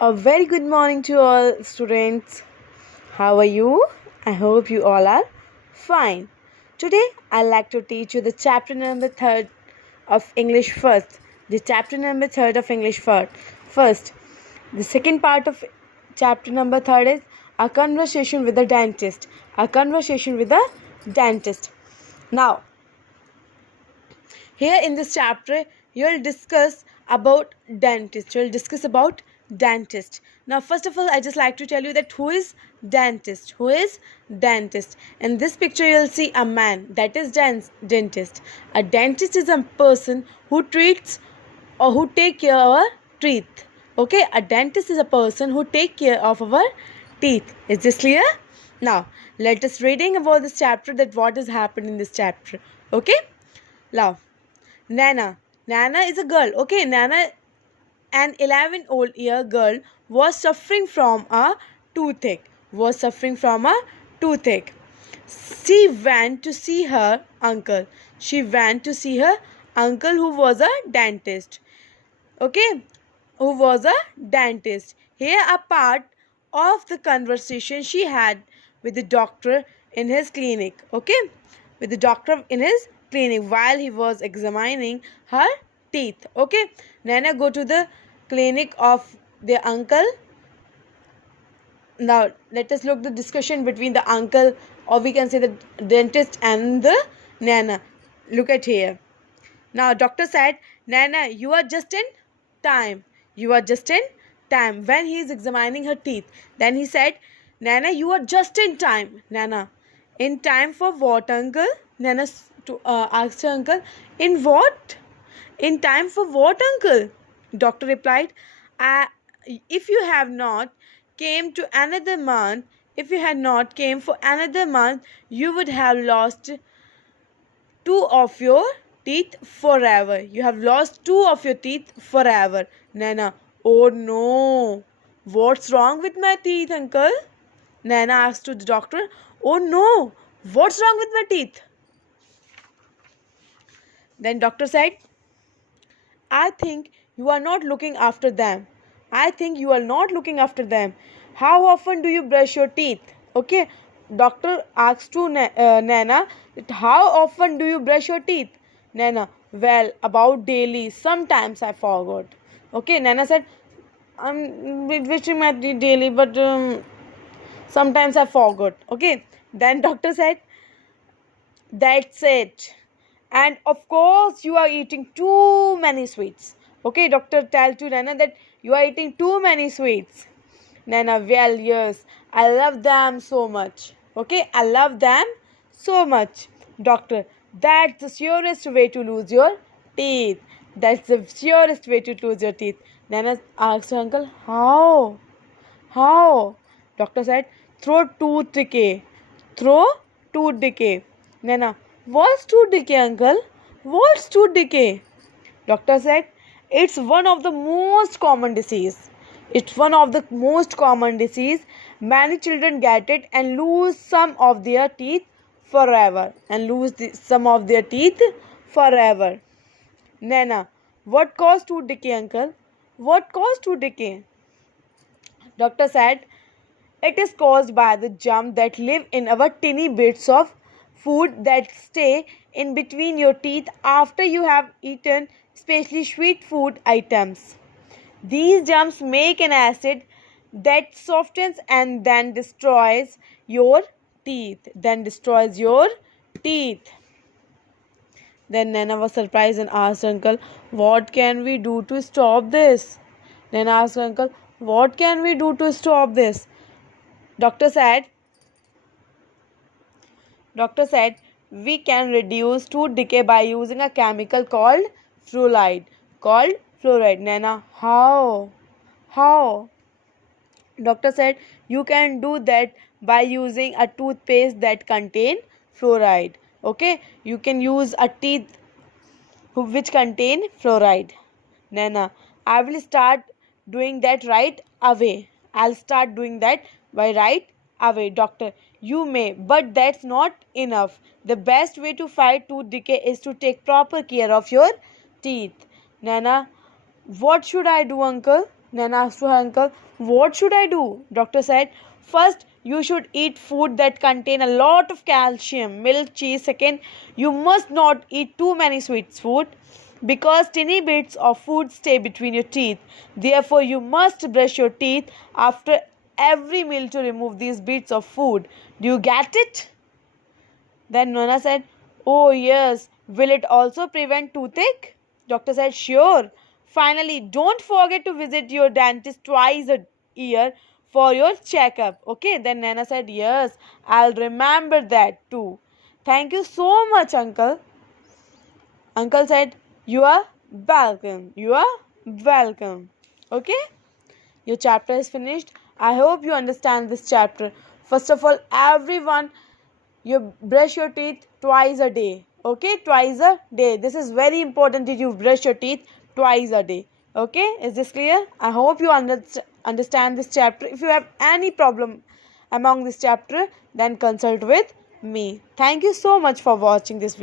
A very good morning to all students. How are you? I hope you all are fine. Today I'd like to teach you the chapter number 3 of English first. The chapter number 3 of English first. The second part of chapter number 3 is a conversation with the dentist. A conversation with the dentist. Now, here in this chapter, you'll discuss about dentist. You'll discuss about dentist. Now, first of all, I just like to tell you that who is dentist? Who is dentist? In this picture, you'll see a man. That is dentist. A dentist is a person who treats or who take care of our teeth. Okay, a dentist is a person who take care of our teeth. Is this clear? Now, let us reading about this chapter that what has happened in this chapter. Okay, now. Nana. Nana is a girl. Okay, Nana, an 11-year-old girl, was suffering from a toothache. She went to see her uncle. Who was a dentist. Okay, who was a dentist. Here a part of the conversation she had with the doctor in his clinic. Okay, with the doctor in his clinic while he was examining her teeth. Okay, Nana go to the clinic of their uncle. Now let us look the discussion between the uncle, or we can say the dentist, and the Nana. Look at here. Now doctor said, Nana, you are just in time. When he is examining her teeth, then he said, Nana, you are just in time. Nana, in time for what, uncle? Nana asked her uncle, in what? In time for what, uncle? Doctor replied, if you have not came to another month, you would have lost two of your teeth forever. Nana, oh no. What's wrong with my teeth, uncle? Nana asked to the doctor, oh no. What's wrong with my teeth? Then doctor said, I think you are not looking after them. How often do you brush your teeth? Okay. Doctor asked to Nana, how often do you brush your teeth? Nana, well, about daily. Sometimes I forgot. Okay. Nana said, I'm brushing my teeth daily, but sometimes I forgot. Okay. Then doctor said, that's it. And of course, you are eating too many sweets. Okay, doctor tell to Nana that you are eating too many sweets. Nana, well, yes, I love them so much. Okay, I love them so much. Doctor, that's the surest way to lose your teeth. Nana asked her uncle, how? How? Doctor said, through tooth decay. Nana, what's tooth decay, uncle? What's tooth decay? Doctor said, it's one of the most common disease. Many children get it and lose some of their teeth forever. Nana, what caused tooth decay, uncle? What caused tooth decay? Doctor said, it is caused by the germs that live in our tiny bits of food that stay in between your teeth after you have eaten, especially sweet food items. These germs make an acid that softens and then destroys your teeth. Then Nana was surprised and asked uncle, what can we do to stop this? Nana asked uncle, what can we do to stop this? Doctor said, we can reduce tooth decay by using a chemical called fluoride. Nana, how? Doctor said, you can do that by using a toothpaste that contain fluoride. Okay, you can use a teeth which contain fluoride. Nana, I will start doing that right away. Doctor, you may, but that's not enough. The best way to fight tooth decay is to take proper care of your teeth. Nana, what should I do, uncle? Nana asked to her uncle, what should I do? Doctor said, first, you should eat food that contain a lot of calcium, milk, cheese. Second, you must not eat too many sweet food because tiny bits of food stay between your teeth. Therefore, you must brush your teeth after every meal to remove these bits of food. Do you get it? Then Nana said, oh yes, will it also prevent toothache? Doctor said, sure. Finally, don't forget to visit your dentist twice a year for your checkup. Okay, then Nana said, yes, I'll remember that too. Thank you so much, Uncle. Uncle said, you are welcome. You are welcome. Okay, your chapter is finished. I hope you understand this chapter. First of all, everyone, you brush your teeth twice a day. Okay, twice a day. This is very important that you brush your teeth twice a day. Okay, is this clear? I hope you understand this chapter. If you have any problem among this chapter, then consult with me. Thank you so much for watching this video.